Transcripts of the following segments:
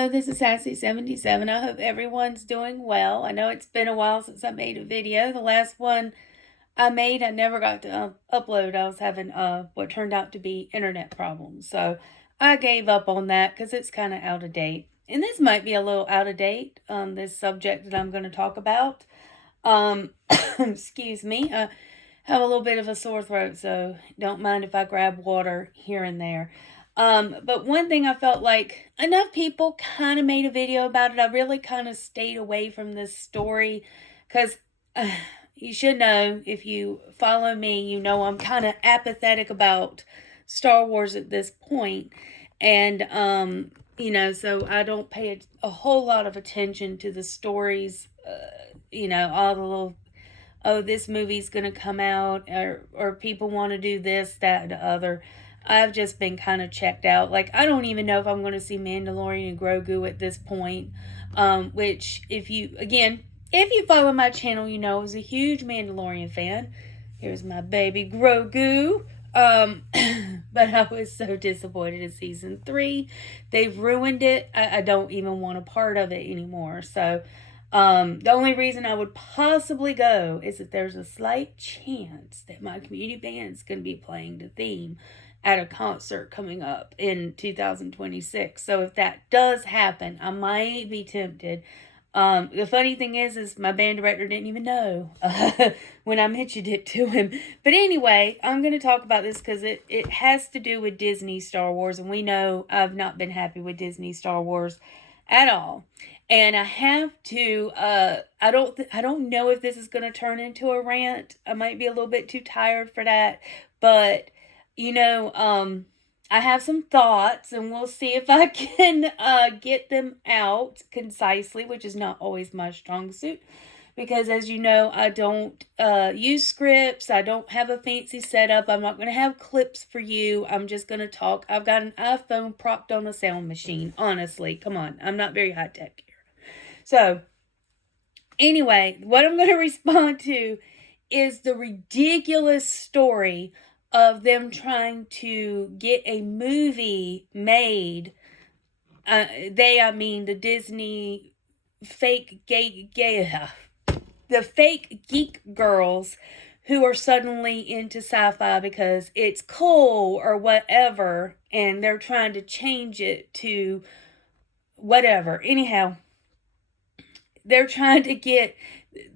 Hello, this is Sassy77. I hope everyone's doing well. I know it's been a while since I made a video. The last one I made, I never got to upload. I was having what turned out to be internet problems. So I gave up on that because it's kind of out of date. And this might be a little out of date, this subject that I'm going to talk about. Excuse me. I have a little bit of a sore throat, so don't mind if I grab water here and there. But one thing I felt like enough people kind of made a video about it. I really kind of stayed away from this story because you should know, if you follow me, you know I'm kind of apathetic about Star Wars at this point. And, so I don't pay a whole lot of attention to the stories, all the little, oh, this movie's going to come out, or people want to do this, that, and the other. I've just been kind of checked out. Like, I don't even know if I'm going to see Mandalorian and Grogu at this point. Which, if you follow my channel, you know I was a huge Mandalorian fan. Here's my baby Grogu. But I was so disappointed in season 3. They've ruined it. I don't even want a part of it anymore. So, the only reason I would possibly go is if there's a slight chance that my community band's going to be playing the theme at a concert coming up in 2026. So if that does happen, I might be tempted. The funny thing is my band director didn't even know when I mentioned it to him. But anyway, I'm going to talk about this because it has to do with Disney Star Wars. And we know I've not been happy with Disney Star Wars at all. And I have to, I don't know if this is going to turn into a rant. I might be a little bit too tired for that. But I have some thoughts, and we'll see if I can get them out concisely, which is not always my strong suit. Because as you know, I don't use scripts. I don't have a fancy setup. I'm not going to have clips for you. I'm just going to talk. I've got an iPhone propped on a sound machine. Honestly, come on. I'm not very high tech here. So, anyway, what I'm going to respond to is the ridiculous story of them trying to get a movie made. I mean the Disney fake the fake geek girls who are suddenly into sci-fi because it's cool or whatever, and they're trying to change it to whatever. Anyhow, they're trying to get...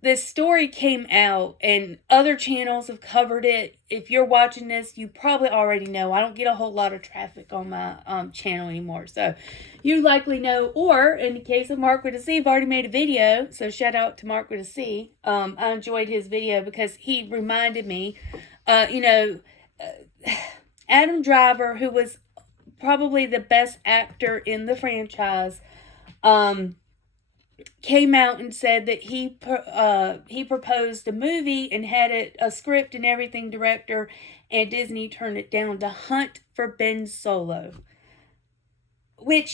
This story came out and other channels have covered it. If you're watching this, you probably already know. I don't get a whole lot of traffic on my channel anymore. So you likely know, or in the case of Mark with a C, I've already made a video. So shout out to Mark with a C. I enjoyed his video because he reminded me, Adam Driver, who was probably the best actor in the franchise, came out and said that he proposed a movie and had a script and everything, director, and Disney turned it down to Hunt for Ben Solo. I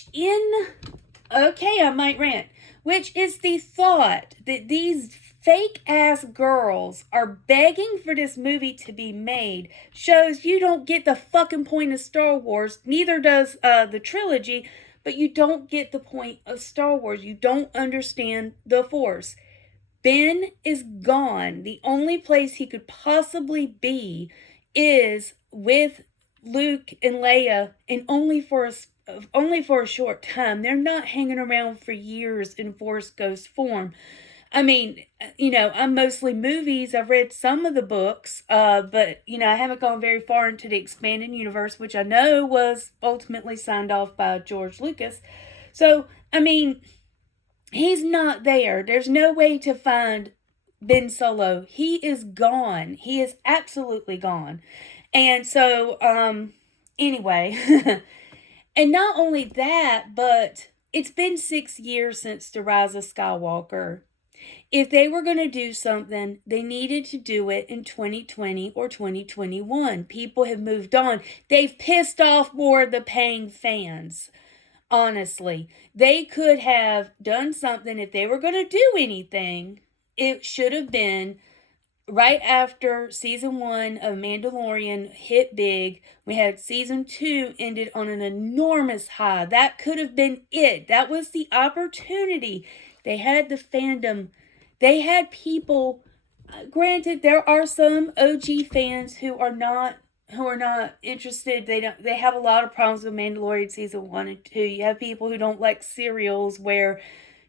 might rant, which is the thought that these fake ass girls are begging for this movie to be made shows you don't get the fucking point of Star Wars. Neither does the trilogy. But you don't get the point of Star Wars. You don't understand the Force. Ben is gone. The only place he could possibly be is with Luke and Leia, and only for a short time. They're not hanging around for years in Force Ghost form. I mean, I'm mostly movies. I've read some of the books, but, I haven't gone very far into the expanded universe, which I know was ultimately signed off by George Lucas. So, he's not there. There's no way to find Ben Solo. He is gone. He is absolutely gone. And so, anyway, and not only that, but it's been 6 years since The Rise of Skywalker. If they were going to do something, they needed to do it in 2020 or 2021. People have moved on. They've pissed off more of the paying fans. Honestly, they could have done something. If they were going to do anything, it should have been right after season 1 of Mandalorian hit big, we had season 2 ended on an enormous high. That could have been it. That was the opportunity. They had the fandom. They had people. Granted, there are some OG fans who are not interested. They have a lot of problems with Mandalorian season 1 and 2. You have people who don't like serials where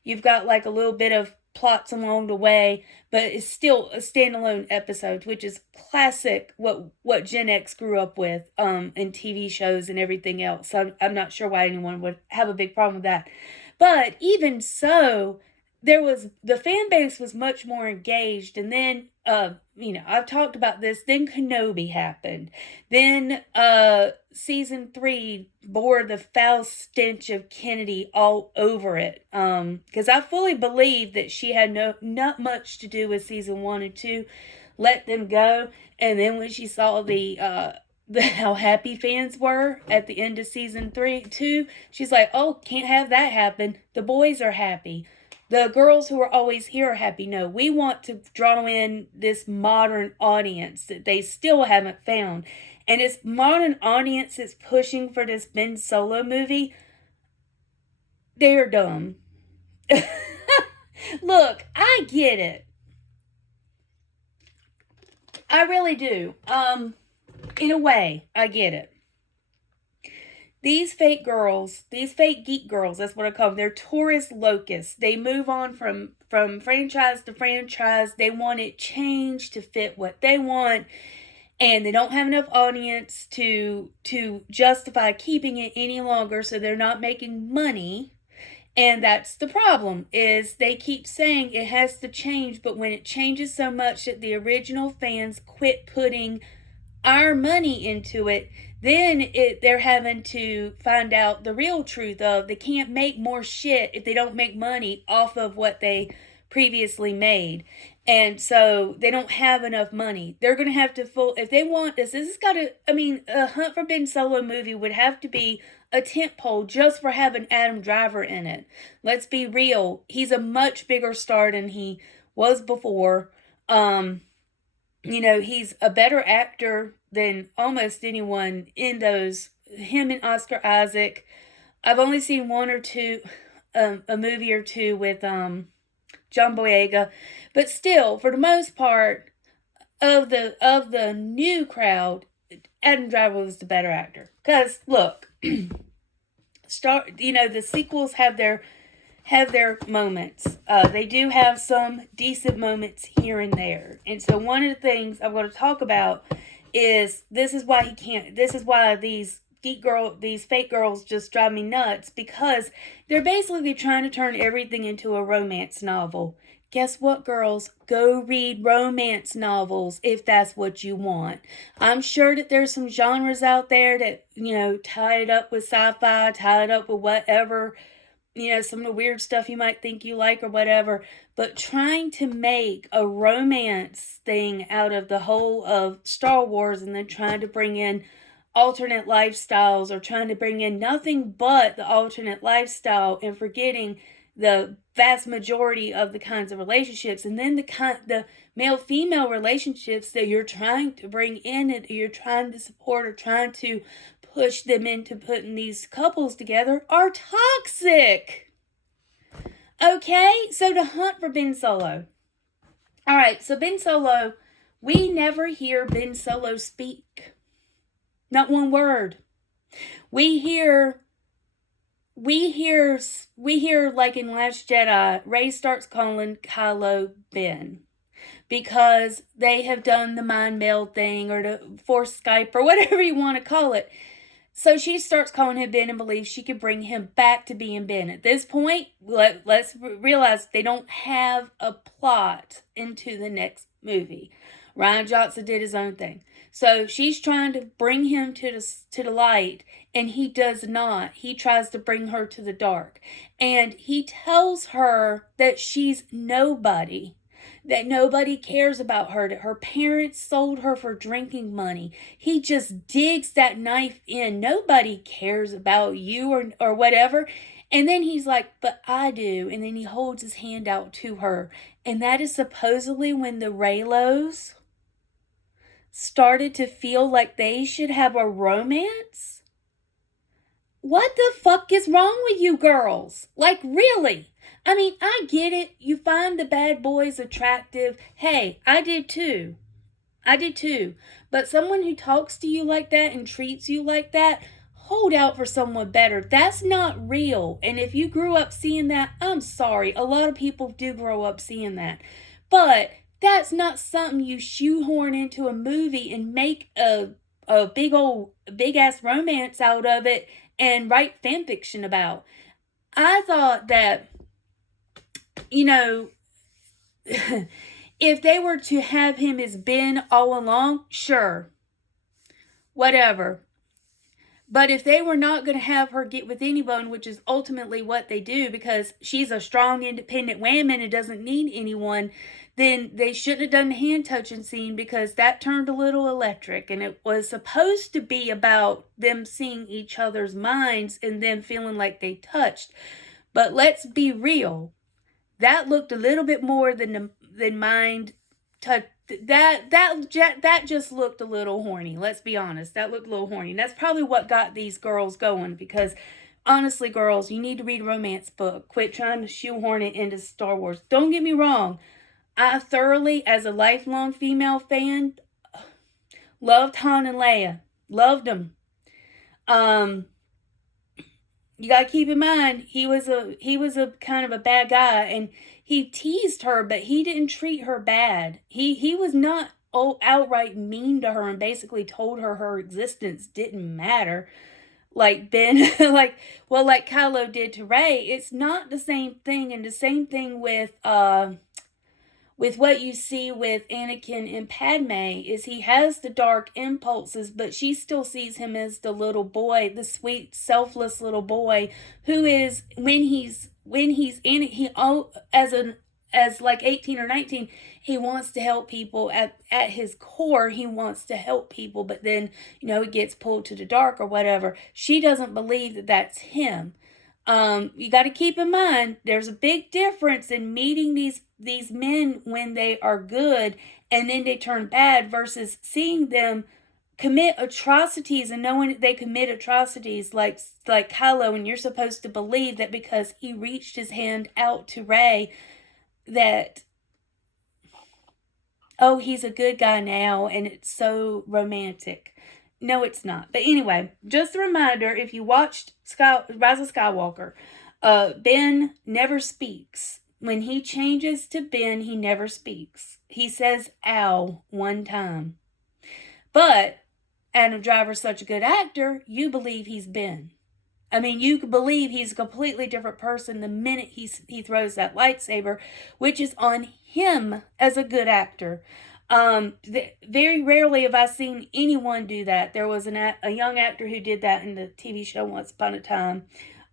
you've got like a little bit of plots along the way, but it's still a standalone episode, which is classic what Gen X grew up with in TV shows and everything else. So I'm not sure why anyone would have a big problem with that. But even so, the fan base was much more engaged. And then I've talked about this. Then Kenobi happened. Then season 3 bore the foul stench of Kennedy all over it. Because I fully believe that she had not much to do with season 1 and 2. Let them go. And then when she saw how happy fans were at the end of season 2, she's like, oh, can't have that happen. The boys are happy. The girls who are always here are happy. No, we want to draw in this modern audience that they still haven't found. And this modern audience that's pushing for this Ben Solo movie, they're dumb. Look, I get it. I really do. In a way, I get it. These fake girls, these fake geek girls, that's what I call them. They're tourist locusts. They move on from franchise to franchise. They want it changed to fit what they want. And they don't have enough audience to justify keeping it any longer, so they're not making money. And that's the problem, is they keep saying it has to change, but when it changes so much that the original fans quit putting our money into it, then they're having to find out the real truth of they can't make more shit if they don't make money off of what they previously made. And so they don't have enough money. They're going to have to if they want this has got to, a Hunt for Ben Solo movie would have to be a tentpole just for having Adam Driver in it. Let's be real. He's a much bigger star than he was before. He's a better actor than almost anyone in those. Him and Oscar Isaac. I've only seen one or two, a movie or two with John Boyega, but still, for the most part, of the new crowd, Adam Driver was the better actor. Because look, the sequels have their moments. They do have some decent moments here and there. And so one of the things I'm going to talk about is this is why these these fake girls just drive me nuts, because they're basically trying to turn everything into a romance novel. Guess what, girls? Go read romance novels if that's what you want. I'm sure that there's some genres out there that, tie it up with sci-fi, tie it up with whatever, some of the weird stuff you might think you like or whatever. But trying to make a romance thing out of the whole of Star Wars and then trying to bring in alternate lifestyles or trying to bring in nothing but the alternate lifestyle and forgetting the vast majority of the kinds of relationships, and then the male-female relationships that you're trying to bring in and you're trying to support or trying to push them into putting these couples together are toxic. Okay, so to Hunt for Ben Solo. Alright, so Ben Solo, we never hear Ben Solo speak. Not one word. We hear like in Last Jedi, Rey starts calling Kylo Ben because they have done the mind meld thing or the Force Skype or whatever you want to call it. So she starts calling him Ben and believes she could bring him back to being Ben. At this point, let's realize they don't have a plot into the next movie. Rian Johnson did his own thing. So she's trying to bring him to the light, and he does not. He tries to bring her to the dark. And he tells her that she's nobody, that nobody cares about her, that her parents sold her for drinking money. He just digs that knife in. Nobody cares about you or whatever. And then he's like, but I do. And then he holds his hand out to her. And that is supposedly when the Reylos started to feel like they should have a romance? What the fuck is wrong with you girls? Like, really? I mean, I get it. You find the bad boys attractive. Hey, I did too. I did too. But someone who talks to you like that and treats you like that, hold out for someone better. That's not real. And if you grew up seeing that, I'm sorry. A lot of people do grow up seeing that. But that's not something you shoehorn into a movie and make a big ass romance out of it and write fan fiction about. I thought that, you know, if they were to have him as Ben all along, sure, whatever. But if they were not going to have her get with anyone, which is ultimately what they do because she's a strong, independent woman and doesn't need anyone, then they shouldn't have done the hand touching scene because that turned a little electric. And it was supposed to be about them seeing each other's minds and them feeling like they touched. But let's be real. That looked a little bit more than mind touch. That just looked a little horny. Let's be honest. That looked a little horny. That's probably what got these girls going because honestly, girls, you need to read a romance book. Quit trying to shoehorn it into Star Wars. Don't get me wrong. I thoroughly, as a lifelong female fan, loved Han and Leia. Loved them. You gotta keep in mind he was a kind of a bad guy, and he teased her, but he didn't treat her bad. He was not outright mean to her and basically told her existence didn't matter, like Ben, like Kylo did to Rey. It's not the same thing, and the same thing with what you see with Anakin and Padme is he has the dark impulses, but she still sees him as the little boy, the sweet, selfless little boy who is when he's in it, as like 18 or 19, he wants to help people. At his core, he wants to help people, but then, he gets pulled to the dark or whatever. She doesn't believe that that's him. You got to keep in mind, there's a big difference in meeting these men when they are good and then they turn bad versus seeing them commit atrocities and knowing that they commit atrocities like Kylo, and you're supposed to believe that because he reached his hand out to Rey that, oh, he's a good guy now and it's so romantic. No, it's not. But anyway, just a reminder, if you watched Rise of Skywalker, Ben never speaks. When he changes to Ben, he never speaks. He says ow one time. But Adam Driver's such a good actor, you believe he's Ben. I mean, you can believe he's a completely different person the minute he throws that lightsaber, which is on him as a good actor. Very rarely have I seen anyone do that. There was a young actor who did that in the TV show Once Upon a Time,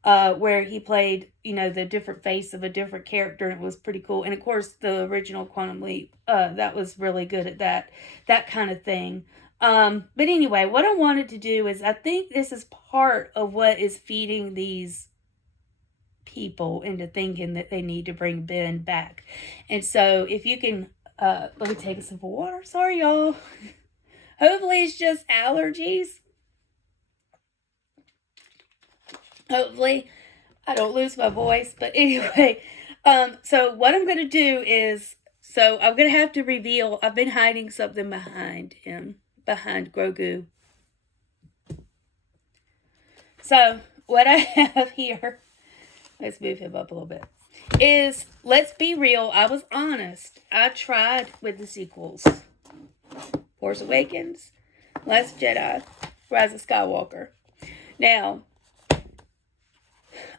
where he played, the different face of a different character, and it was pretty cool. And of course, the original Quantum Leap, that was really good at that kind of thing. But anyway, what I wanted to do is, I think this is part of what is feeding these people into thinking that they need to bring Ben back. And so if you can, let me take a sip of water. Sorry, y'all. Hopefully it's just allergies. Hopefully I don't lose my voice. But anyway, so what I'm going to do is, so I'm going to have to reveal, I've been hiding something behind him, behind Grogu. So what I have here, let's move him up a little bit, is, let's be real, I was honest. I tried with the sequels. Force Awakens, Last Jedi, Rise of Skywalker. Now,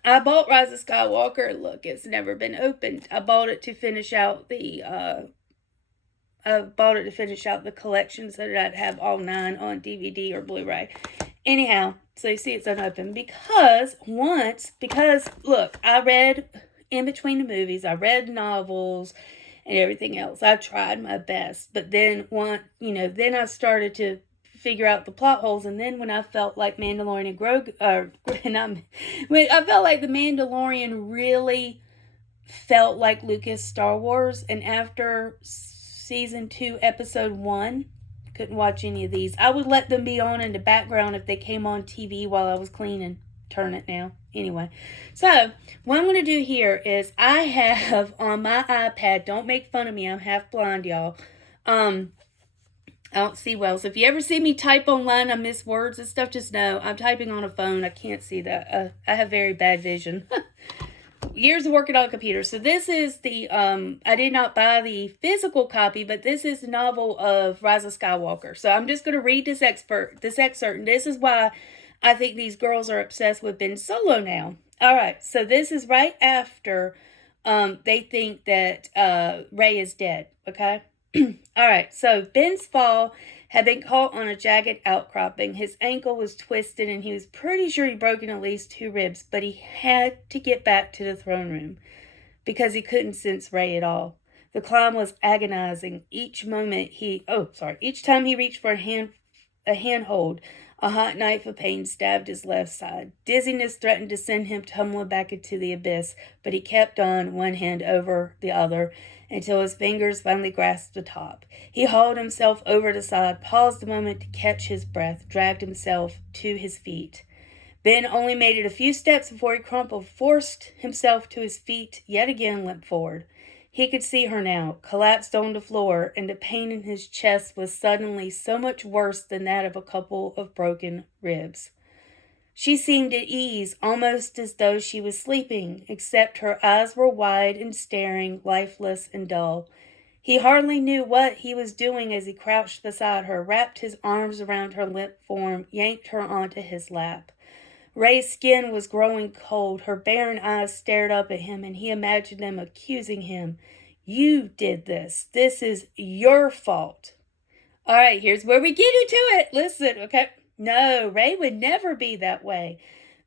I bought Rise of Skywalker. Look, it's never been opened. I bought it to finish out the collection so that I'd have all 9 on DVD or Blu-ray. Anyhow, so you see it's unopened because look, I read in between the movies, I read novels and everything else. I tried my best, but then then I started to figure out the plot holes, and then when I felt like Mandalorian and when I felt like the Mandalorian really felt like Lucas Star Wars, and after season 2, episode 1, Couldn't watch any of these. I would let them be on in the background if they came on TV while I was cleaning. Turn it now. Anyway, so what I'm going to do here is I have on my iPad, don't make fun of me, I'm half blind, y'all. I don't see well. So if you ever see me type online, I miss words and stuff, just know I'm typing on a phone. I can't see that. I have very bad vision. Years of working on a computer. So this is the, I did not buy the physical copy, but this is the novel of Rise of Skywalker. So I'm just going to read this excerpt, and this is why I think these girls are obsessed with Ben Solo now. All right, so this is right after they think that Rey is dead, okay? All right, so Ben's fall had been caught on a jagged outcropping. His ankle was twisted, and he was pretty sure he'd broken at least 2 ribs, but he had to get back to the throne room because he couldn't sense Rey at all. The climb was agonizing. Each time he reached for a handhold, a hot knife of pain stabbed his left side. Dizziness threatened to send him tumbling back into the abyss, but he kept on, one hand over the other, until his fingers finally grasped the top. He hauled himself over the side, paused a moment to catch his breath, dragged himself to his feet. Ben only made it a few steps before he crumpled, forced himself to his feet, yet again limped forward. He could see her now, collapsed on the floor, and the pain in his chest was suddenly so much worse than that of a couple of broken ribs. She seemed at ease, almost as though she was sleeping, except her eyes were wide and staring, lifeless and dull. He hardly knew what he was doing as he crouched beside her, wrapped his arms around her limp form, yanked her onto his lap. Rey's skin was growing cold. Her barren eyes stared up at him, and he imagined them accusing him. You did this. This is your fault. All right, here's where we get into it. Listen, okay? No, Rey would never be that way.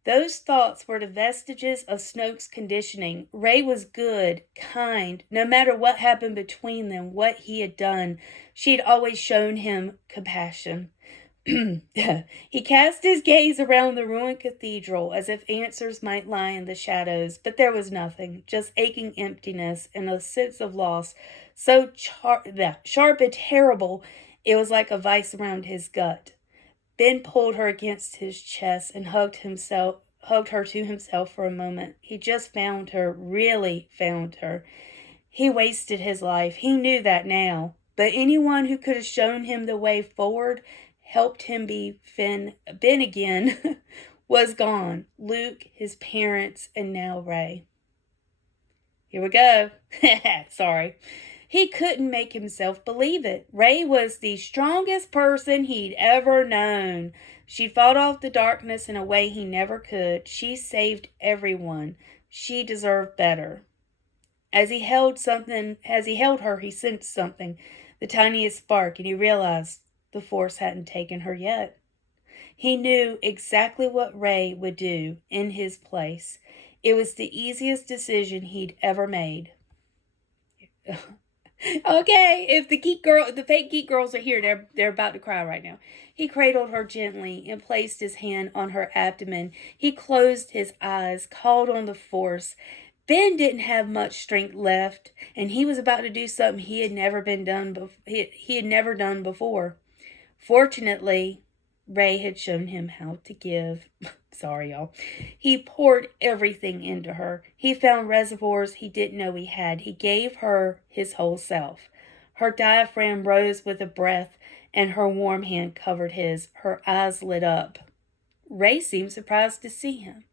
Those thoughts were the vestiges of Snoke's conditioning. Rey was good, kind. No matter what happened between them, what he had done, she had always shown him compassion. He cast his gaze around the ruined cathedral as if answers might lie in the shadows, but there was nothing, just aching emptiness and a sense of loss so sharp and terrible it was like a vice around his gut. Ben pulled her against his chest and hugged her to himself for a moment. He just found her, really found her. He wasted his life. He knew that now. But anyone who could have shown him the way forward, helped him be Ben again, was gone. Luke, his parents, and now Rey. Here we go. Sorry. He couldn't make himself believe it. Rey was the strongest person he'd ever known. She fought off the darkness in a way he never could. She saved everyone. She deserved better. As he held her, he sensed something, the tiniest spark, and he realized the Force hadn't taken her yet. He knew exactly what Rey would do in his place. It was the easiest decision he'd ever made. Okay, if the fake geek girls are here, they're about to cry right now. He cradled her gently and placed his hand on her abdomen. He closed his eyes, called on the Force. Ben didn't have much strength left, and he was about to do something he had never done before. Fortunately, Rey had shown him how to give. Sorry, y'all. He poured everything into her. He found reservoirs he didn't know he had. He gave her his whole self. Her diaphragm rose with a breath, and her warm hand covered his. Her eyes lit up. Rey seemed surprised to see him.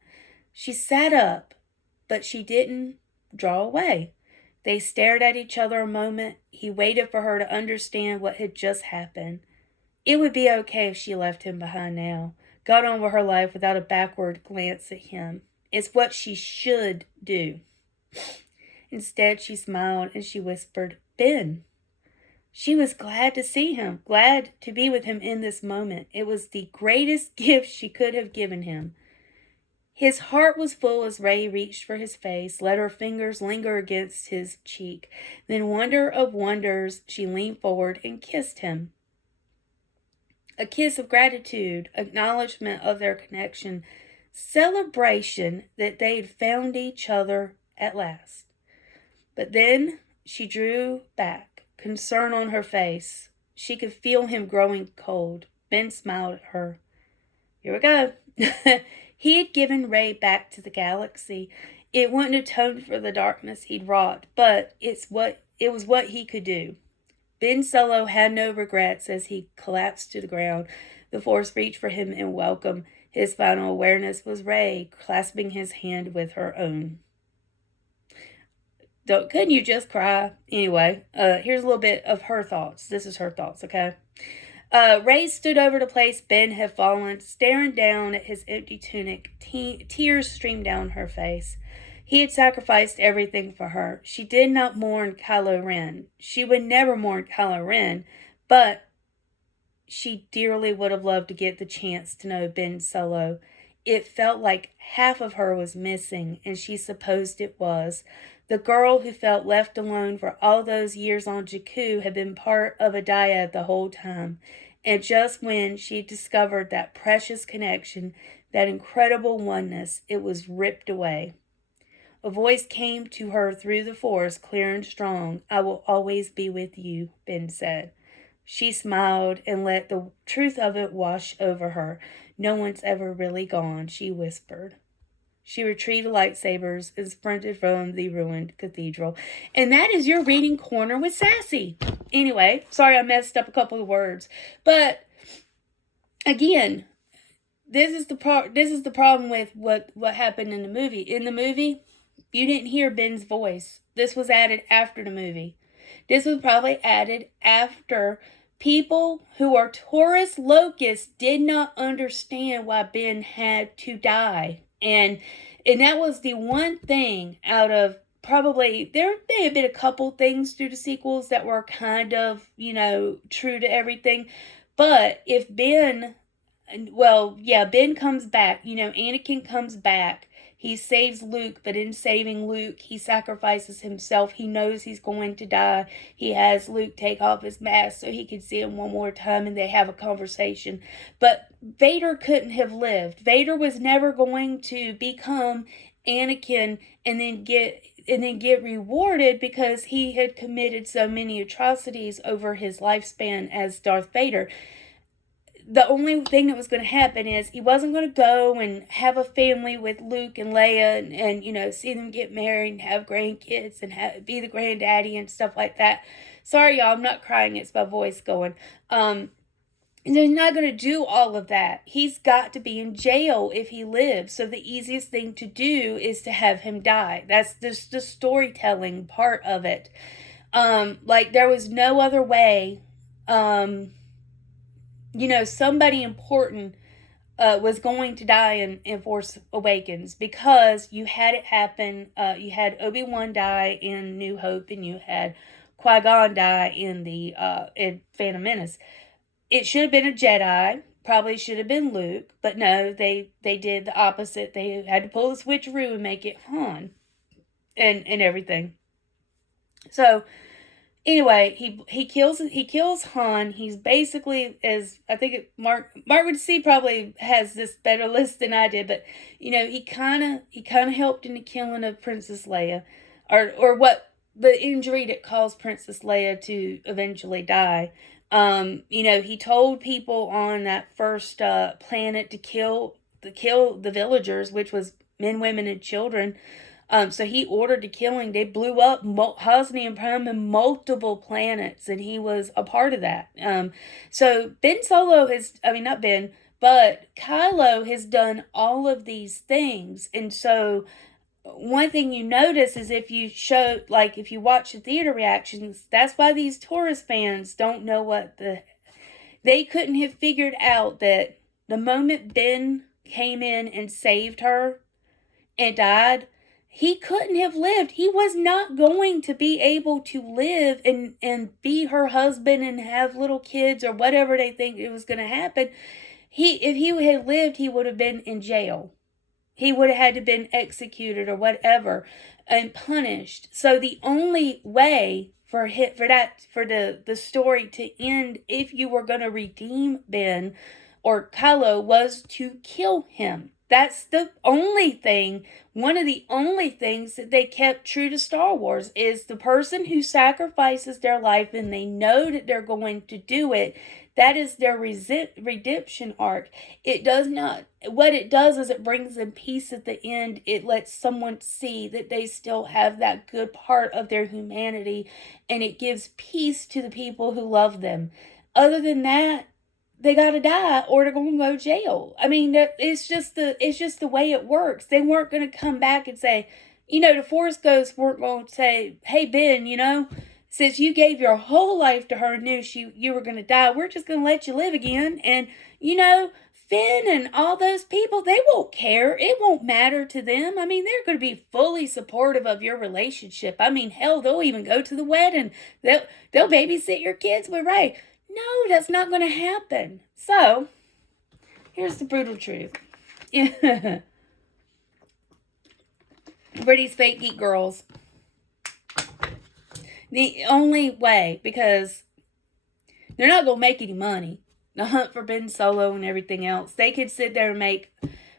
She sat up, but she didn't draw away. They stared at each other a moment. He waited for her to understand what had just happened. It would be okay if she left him behind now, got on with her life without a backward glance at him. It's what she should do. Instead, she smiled and she whispered, Ben. She was glad to see him, glad to be with him in this moment. It was the greatest gift she could have given him. His heart was full as Rey reached for his face, let her fingers linger against his cheek. Then, wonder of wonders, she leaned forward and kissed him. A kiss of gratitude, acknowledgement of their connection, celebration that they'd found each other at last. But then she drew back, concern on her face. She could feel him growing cold. Ben smiled at her. Here we go. He had given Rey back to the galaxy. It wouldn't atone for the darkness he'd wrought, but it was what he could do. Ben Solo had no regrets as he collapsed to the ground. The Force reached for him in welcome. His final awareness was Rey clasping his hand with her own. Couldn't you just cry? Anyway, here's a little bit of her thoughts. This is her thoughts, okay? Rey stood over the place Ben had fallen, staring down at his empty tunic. Tears streamed down her face. He had sacrificed everything for her. She did not mourn Kylo Ren. She would never mourn Kylo Ren, but she dearly would have loved to get the chance to know Ben Solo. It felt like half of her was missing, and she supposed it was. The girl who felt left alone for all those years on Jakku had been part of a dyad the whole time. And just when she discovered that precious connection, that incredible oneness, it was ripped away. A voice came to her through the Force, clear and strong. I will always be with you, Ben said. She smiled and let the truth of it wash over her. No one's ever really gone, she whispered. She retrieved lightsabers and sprinted from the ruined cathedral. And that is your reading corner with Sassy. Anyway, sorry I messed up a couple of words. But again, this is the problem with what happened in the movie. In the movie, you didn't hear Ben's voice. This was added after the movie. This was probably added after people who are Taurus locusts did not understand why Ben had to die. And that was the one thing out of probably, there may have been a couple things through the sequels that were kind of, true to everything. But if Ben comes back, Anakin comes back. He saves Luke, but in saving Luke, he sacrifices himself. He knows he's going to die. He has Luke take off his mask so he can see him one more time and they have a conversation. But Vader couldn't have lived. Vader was never going to become Anakin and then get rewarded because he had committed so many atrocities over his lifespan as Darth Vader. The only thing that was going to happen is he wasn't going to go and have a family with Luke and Leia and see them get married and have grandkids and be the granddaddy and stuff like that. Sorry, y'all, I'm not crying. It's my voice going. And he's not going to do all of that. He's got to be in jail if he lives. So the easiest thing to do is to have him die. That's just the storytelling part of it. There was no other way. Somebody important was going to die in Force Awakens because you had it happen. You had Obi-Wan die in New Hope and you had Qui-Gon die in Phantom Menace. It should have been a Jedi. Probably should have been Luke. But no, they did the opposite. They had to pull the switcheroo and make it Han and everything. So anyway, he kills Han. He's basically, as I think Mark would see, probably has this better list than I did, but he kind of helped in the killing of Princess Leia, or what the injury that caused Princess Leia to eventually die. He told people on that first planet to kill the villagers, which was men, women, and children. So he ordered the killing. They blew up Hosni and Prime and multiple planets, and he was a part of that. So Ben Solo not Ben, but Kylo has done all of these things. And so one thing you notice is if you watch the theater reactions, that's why these Taurus fans don't know they couldn't have figured out that the moment Ben came in and saved her and died, he couldn't have lived. He was not going to be able to live and be her husband and have little kids or whatever they think it was going to happen. If he had lived, he would have been in jail. He would have had to been executed or whatever and punished. So the only way for the story to end, if you were going to redeem Ben or Kylo, was to kill him. That's the only thing, one of the only things that they kept true to Star Wars is the person who sacrifices their life and they know that they're going to do it. That is their redemption arc. It does not, what it does is it brings them peace at the end. It lets someone see that they still have that good part of their humanity, and it gives peace to the people who love them. Other than that, they gotta die or they're gonna go to jail. I mean, it's just the way it works. They weren't gonna come back and say, the Force Ghosts weren't going to say, hey Ben, since you gave your whole life to her and knew you were gonna die, we're just gonna let you live again. And Finn and all those people, they won't care. It won't matter to them. I mean, they're going to be fully supportive of your relationship. I mean, hell, they'll even go to the wedding. They'll babysit your kids with Rey. No, that's not going to happen. So, here's the brutal truth. For these fake geek girls, the only way, because they're not going to make any money, the hunt for Ben Solo and everything else, they could sit there and make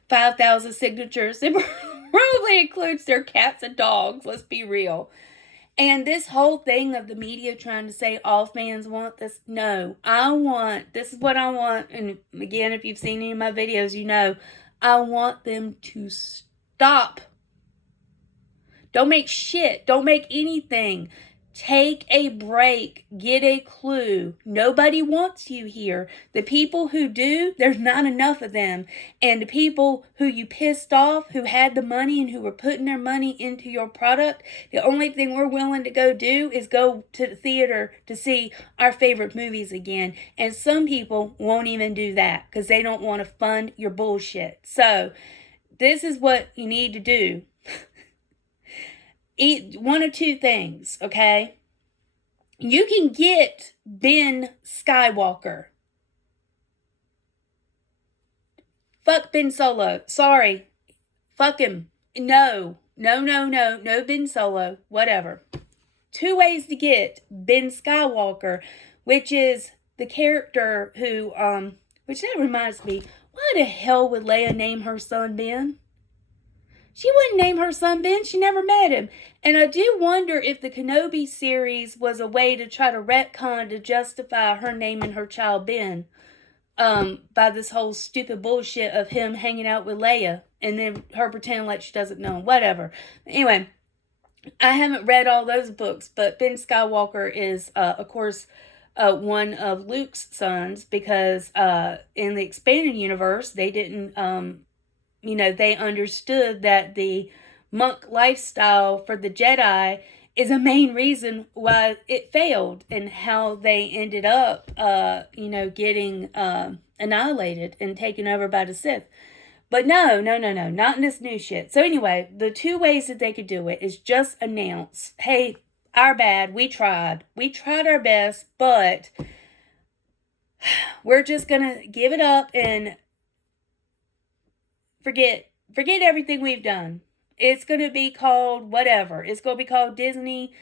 5,000 signatures. It probably includes their cats and dogs, let's be real. And this whole thing of the media trying to say all fans want this, no, this is what I want. And again, if you've seen any of my videos, I want them to stop. Don't make shit. Don't make anything. Take a break. Get a clue. Nobody wants you here. The people who do, there's not enough of them. And the people who you pissed off, who had the money and who were putting their money into your product, the only thing we're willing to go do is go to the theater to see our favorite movies again. And some people won't even do that because they don't want to fund your bullshit. So, this is what you need to do. Eat one of two things, okay? You can get Ben Skywalker. Fuck Ben Solo. Sorry. Fuck him. No Ben Solo. Whatever. Two ways to get Ben Skywalker, which is the character who, which that reminds me, why the hell would Leia name her son Ben? She wouldn't name her son Ben. She never met him. And I do wonder if the Kenobi series was a way to try to retcon to justify her naming her child Ben. By this whole stupid bullshit of him hanging out with Leia. And then her pretending like she doesn't know him. Whatever. Anyway, I haven't read all those books. But Ben Skywalker is, of course, one of Luke's sons. Because in the expanded universe, they didn't... they understood that the monk lifestyle for the Jedi is a main reason why it failed and how they ended up, getting annihilated and taken over by the Sith. But no, not in this new shit. So anyway, the two ways that they could do it is just announce, hey, our bad, we tried our best, but we're just gonna give it up and forget everything we've done. It's going to be called whatever. It's going to be called Disney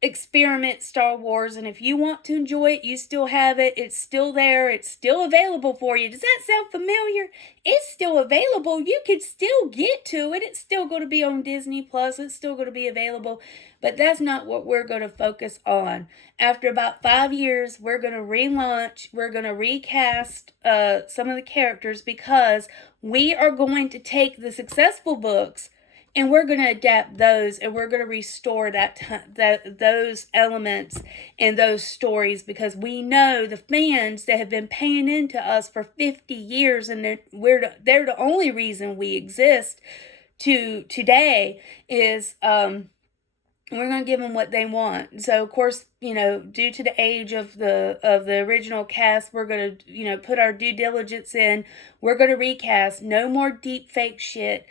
Experiment Star Wars. And if you want to enjoy it, you still have it. It's still there. It's still available for you. Does that sound familiar? It's still available. You can still get to it. It's still going to be on Disney Plus. It's still going to be available. But that's not what we're going to focus on. After about 5 years, we're going to relaunch. We're going to recast some of the characters because we are going to take the successful books and we're going to adapt those and we're going to restore those elements and those stories because we know the fans that have been paying into us for 50 years and they're the only reason we exist to today is we're going to give them what they want. So, of course, due to the age of the original cast, we're going to, put our due diligence in. We're going to recast. No more deep fake shit.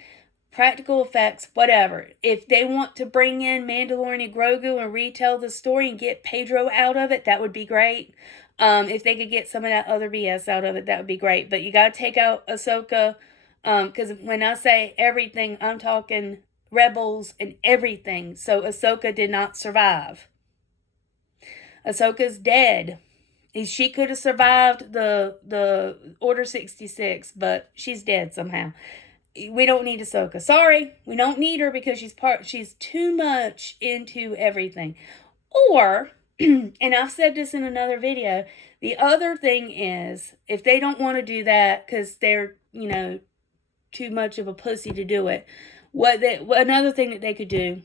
Practical effects, whatever. If they want to bring in Mandalorian and Grogu and retell the story and get Pedro out of it, that would be great. If they could get some of that other BS out of it, that would be great. But you got to take out Ahsoka. Because when I say everything, I'm talking Rebels and everything. So Ahsoka did not survive. Ahsoka's dead. She could have survived the Order 66, but she's dead somehow. we don't need Ahsoka. Sorry, we don't need her because she's too much into everything. Or, and I've said this in another video, the other thing is, if they don't want to do that because they're, too much of a pussy to do it, another thing that they could do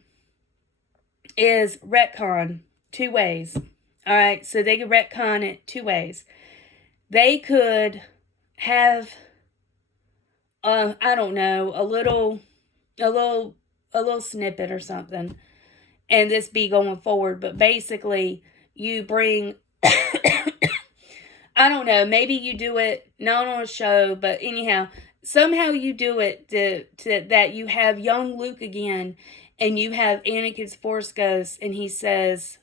is retcon 2 ways. All right, so they could retcon it 2 ways. They could have, I don't know, a little snippet or something, and this be going forward. But basically, you bring, I don't know, maybe you do it not on a show, but anyhow, somehow you do it that you have young Luke again, and you have Anakin's Force Ghost, and he says,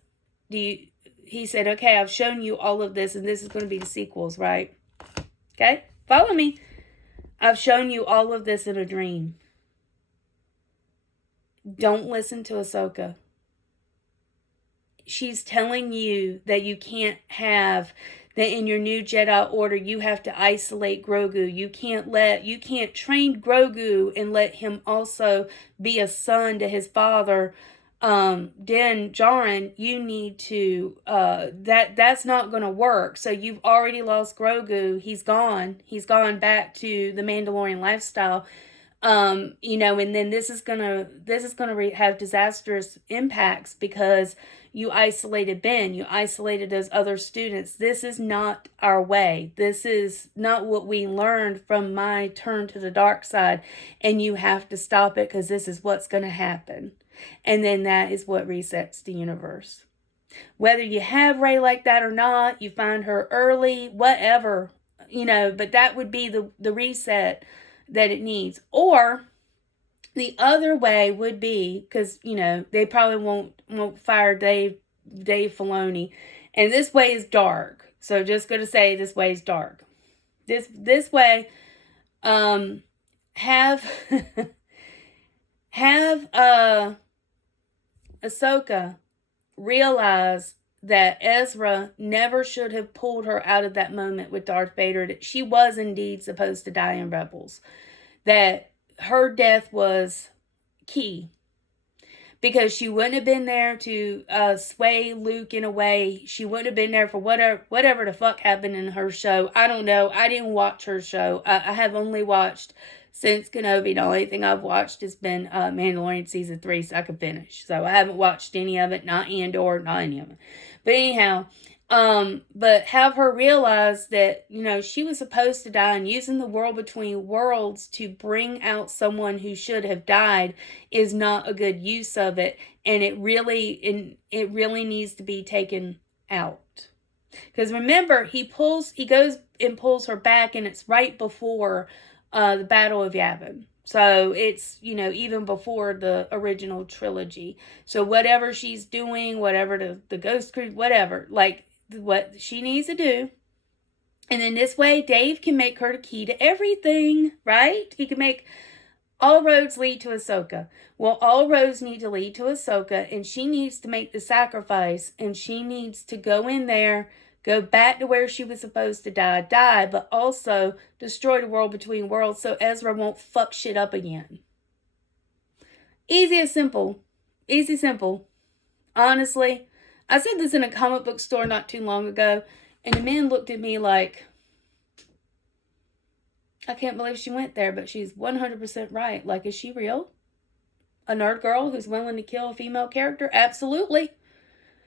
he said, okay, I've shown you all of this, and this is going to be the sequels, right? Okay? Follow me. I've shown you all of this in a dream. Don't listen to Ahsoka. She's telling you that you can't have, that in your new Jedi Order, you have to isolate Grogu. You can't train Grogu and let him also be a son to his father, Din Djarin. You need to, that's not going to work. So you've already lost Grogu. He's gone back to the Mandalorian lifestyle. And then this is gonna have disastrous impacts because you isolated Ben, you isolated those other students. This is not our way. This is not what we learned from my turn to the dark side, and you have to stop it because this is what's going to happen. And then that is what resets the universe. Whether you have Rey like that or not, you find her early, whatever, but that would be the reset that it needs. Or the other way would be, because they probably won't fire Dave Filoni, and this way is dark. So just gonna say this way is dark. This way, have Ahsoka realize that Ezra never should have pulled her out of that moment with Darth Vader, that she was indeed supposed to die in Rebels, that her death was key, because she wouldn't have been there to sway Luke in a way. She wouldn't have been there for whatever the fuck happened in her show. I don't know. I didn't watch her show. I have only watched, since Kenobi, the only thing I've watched has been Mandalorian Season 3, so I could finish. So I haven't watched any of it, not Andor, not any of it. But anyhow, but have her realize that, she was supposed to die, and using the world between worlds to bring out someone who should have died is not a good use of it. And it really needs to be taken out. Because remember, he goes and pulls her back, and it's right before the Battle of Yavin. So it's, even before the original trilogy. So whatever she's doing, whatever the Ghost Crew, whatever, like what she needs to do. And then this way, Dave can make her the key to everything, right? He can make all roads lead to Ahsoka. Well, all roads need to lead to Ahsoka, and she needs to make the sacrifice, and she needs to go in there, go back to where she was supposed to die, but also destroy the world between worlds so Ezra won't fuck shit up again. Easy as simple. Easy simple. Honestly, I said this in a comic book store not too long ago, and the men looked at me like, I can't believe she went there, but she's 100% right. Like, is she real? A nerd girl who's willing to kill a female character? Absolutely.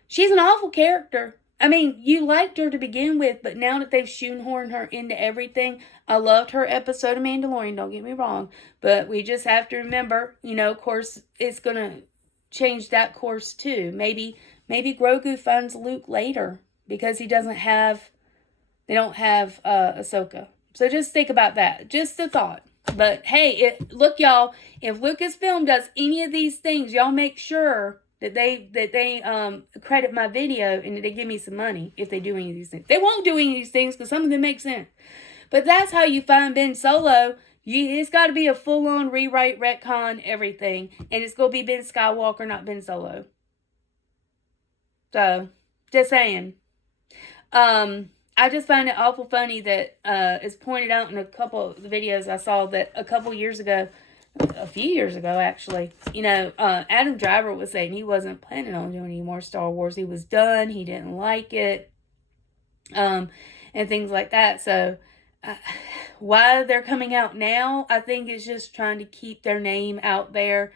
She's an awful character. I mean, you liked her to begin with, but now that they've shoehorned her into everything, I loved her episode of Mandalorian, don't get me wrong, but we just have to remember, of course, it's going to change that course too. Maybe Grogu finds Luke later because they don't have Ahsoka. So just think about that. Just a thought. But hey, look, y'all, if Lucasfilm does any of these things, y'all make sure that they credit my video and that they give me some money if they do any of these things. They won't do any of these things because some of them make sense. But that's how you find Ben Solo. It's got to be a full-on rewrite, retcon, everything. And it's going to be Ben Skywalker, not Ben Solo. So, just saying. I I just find it awful funny that it's pointed out in a couple of the videos I saw that a few years ago actually, Adam Driver was saying he wasn't planning on doing any more Star Wars. He was done. He didn't like it, and things like that. So why they're coming out now, I think it's just trying to keep their name out there.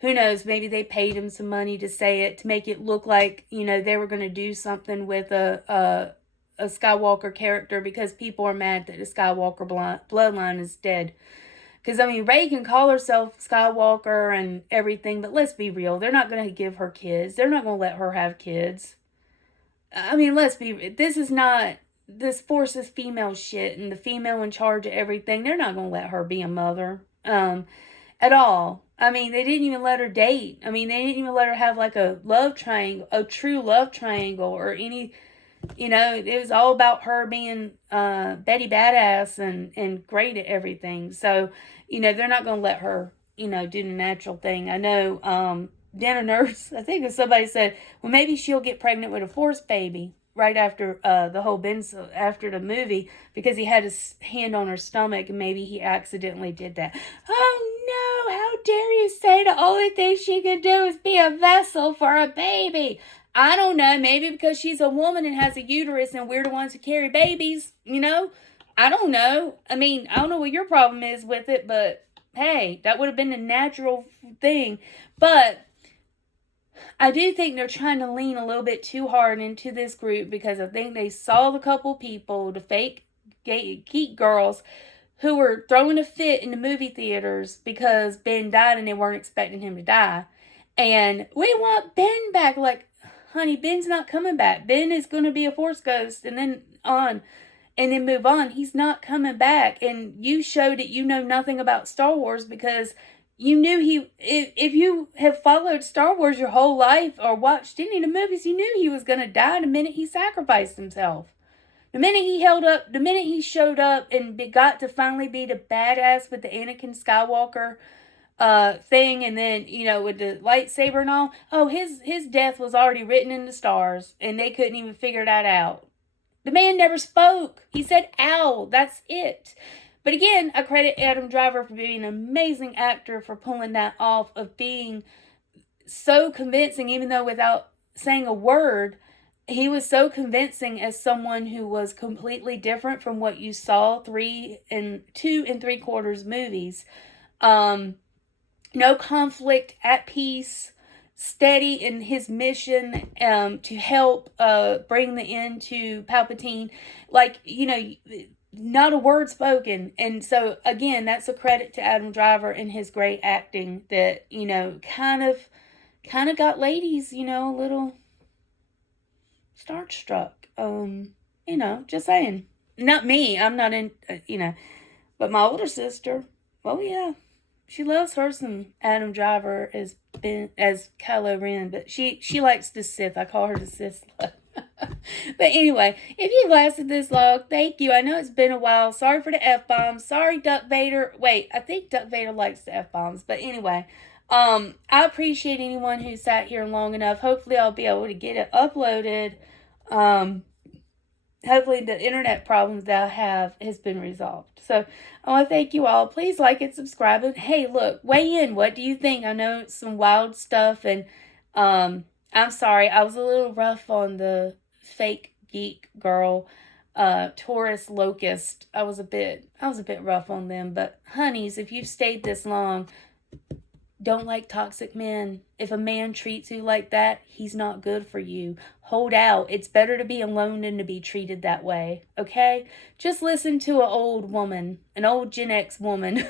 Who knows, maybe they paid him some money to say it, to make it look like, they were going to do something with a Skywalker character, because people are mad that the Skywalker bloodline is dead. Because, Rey can call herself Skywalker and everything, but let's be real. They're not going to give her kids. They're not going to let her have kids. This Force is female shit, and the female in charge of everything, they're not going to let her be a mother. At all. They didn't even let her date. They didn't even let her have like a love triangle, a true love triangle, or any, it was all about her being Betty Badass and great at everything. So, they're not going to let her, do the natural thing. I know, Dinner Nurse, I think somebody said, well, maybe she'll get pregnant with a Force baby right after after the movie, because he had his hand on her stomach and maybe he accidentally did that. Oh no, how dare you say the only thing she can do is be a vessel for a baby? I don't know, maybe because she's a woman and has a uterus and we're the ones who carry babies, I don't know. I don't know what your problem is with it, but hey, that would have been the natural thing. But I do think they're trying to lean a little bit too hard into this group, because I think they saw the couple people, the fake geek girls, who were throwing a fit in the movie theaters because Ben died and they weren't expecting him to die. And we want Ben back. Like, honey, Ben's not coming back. Ben is going to be a Force ghost and then move on. He's not coming back. And you showed that you know nothing about Star Wars, because you knew if you have followed Star Wars your whole life or watched any of the movies, you knew he was going to die the minute he sacrificed himself. The minute he showed up and got to finally be the badass with the Anakin Skywalker thing, and then, with the lightsaber and all, his death was already written in the stars, and they couldn't even figure that out. The man never spoke. He said, ow, that's it. But again, I credit Adam Driver for being an amazing actor for pulling that off, of being so convincing, even though without saying a word, he was so convincing as someone who was completely different from what you saw 2 3/4 movies. No conflict, at peace, steady in his mission to help bring the end to Palpatine. Like, not a word spoken. And so, again, that's a credit to Adam Driver and his great acting that, kind of got ladies, a little starstruck. Just saying. Not me. I'm not in, but my older sister, oh yeah, she loves her some Adam Driver as Kylo Ren, but she likes the Sith. I call her the Sith. But anyway, if you've lasted this long, thank you. I know it's been a while. Sorry for the F-bombs. Sorry, Duck Vader. Wait, I think Duck Vader likes the F-bombs. But anyway, I appreciate anyone who sat here long enough. Hopefully, I'll be able to get it uploaded. Hopefully, the internet problems that I have has been resolved. So, I want to thank you all. Please like and subscribe. And hey, look, weigh in. What do you think? I know it's some wild stuff. And I'm sorry. I was a little rough on the fake geek girl, Taurus Locust. I was a bit rough on them. But honeys, if you've stayed this long, don't like toxic men. If a man treats you like that, he's not good for you. Hold out. It's better to be alone than to be treated that way. Okay? Just listen to an old woman, an old Gen X woman.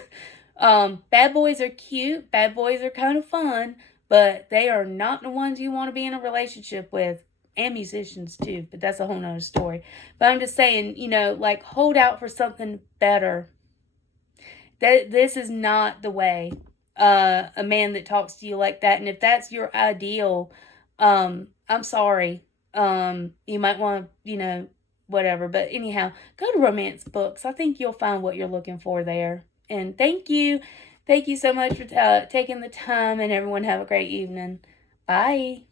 Bad boys are cute. Bad boys are kind of fun. But they are not the ones you want to be in a relationship with. And musicians too. But that's a whole nother story. But I'm just saying, hold out for something better. This is not the way. A man that talks to you like that. And if that's your ideal, I'm sorry. You might want to, whatever. But anyhow, go to romance books. I think you'll find what you're looking for there. And thank you. Thank you so much for taking the time, and everyone have a great evening. Bye.